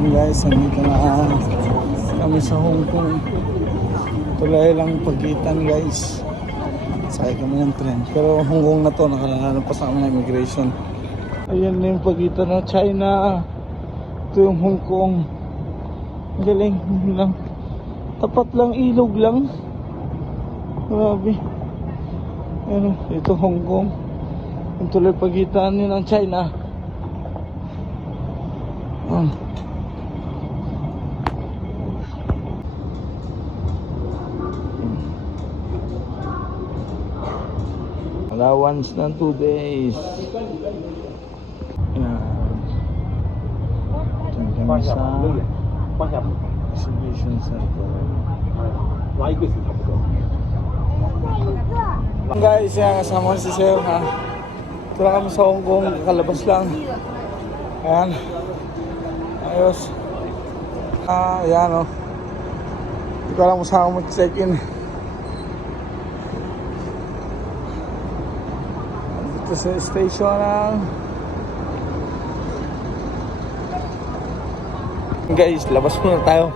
Ayan guys, nandito na kami sa Hong Kong. Tulay lang pagitan guys. Sakay kami ng tren. Pero Hong Kong na to, nakalalabas na kami ng immigration. Ayan na yung pagitan ng China. Ito yung Hong Kong. Galing lang. Tapat lang, ilog lang. Grabe. Ano, ito Hong Kong. Yung tuloy pagitan yun ng China. Allowance ng 2 days. Ayan. Diyan kami sa exhibition center. Guys, yan, kasama si Sir ha. Ito lang kami sa Hong Kong, kakalabas lang. Ayan. Ayos. Ayan o. Hindi ko alam kung saan ako mag-check-in. Dito sa station lang. Guys, labas muna tayo.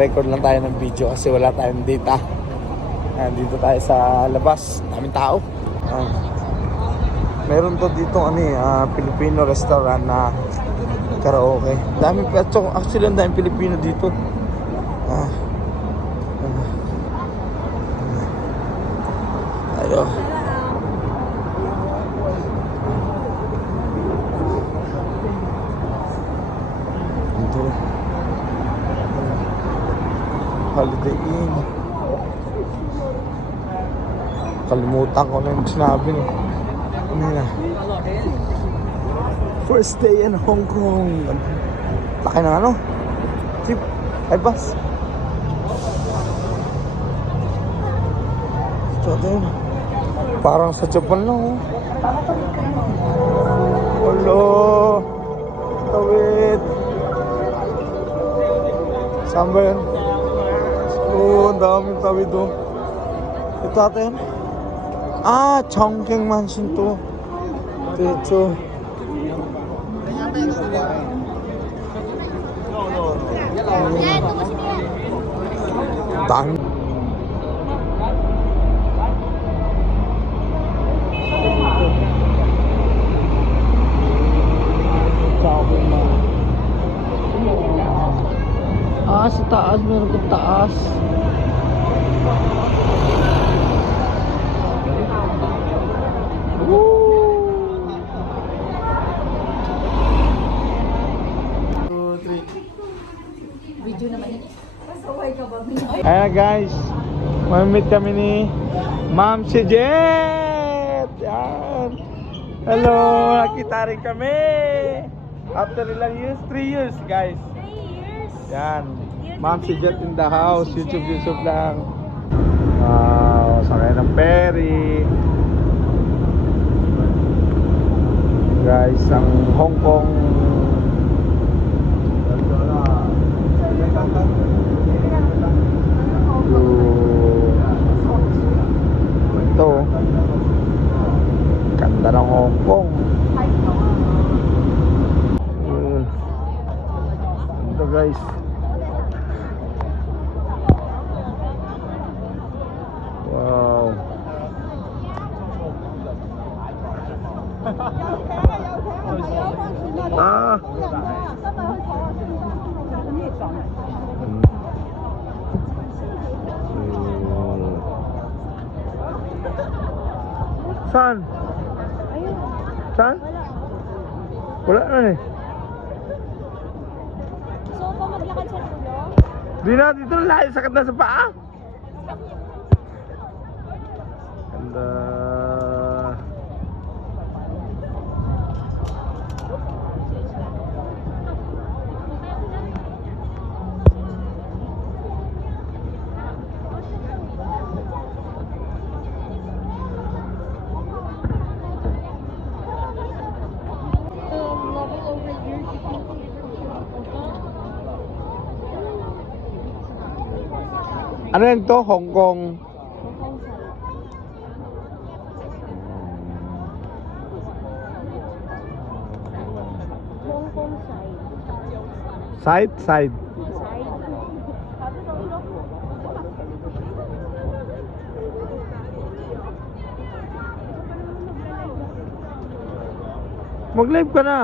Record lang tayo ng video kasi wala tayong data. Dito tayo sa labas. Daming tao. Meron to dito Filipino restaurant na karaoke. Dami pa. Actually, ang daming Pilipino dito. Ayo. Dito. Holiday Inn. Kalimutan ko na yung sinabi no. First day in Hong Kong. Laki ng ano? Jeep. Ay bus. Ito din. Parang sa Japan lang oh. Hello. Tawid. Saan ba yun? Oh, ang daming tawid oh. Ito atin. Chongqing Mansion to. Dito. Dami. Sa taas, meron kong taas. Ayan guys, mamimit kami ni Ma'am si Jet. Yan. Hello, nakita rin kami. After ilang years, 3 years guys. 3 years. Yan, Ma'am si Jet in the house. YouTube lang. Wow, sakay ng ferry. Guys, ang Hong Kong ito ganda ng Hong Kong. Ito guys, wow. Saan? Saan? Wala na eh. So, pa maglakad sa dulo? Di na, dito na lahat. Sakit na sa paa. Ganda. Ano yan to? Hong Kong. Side? Side. Side. Sabi sa ulo. Mag-live ka na.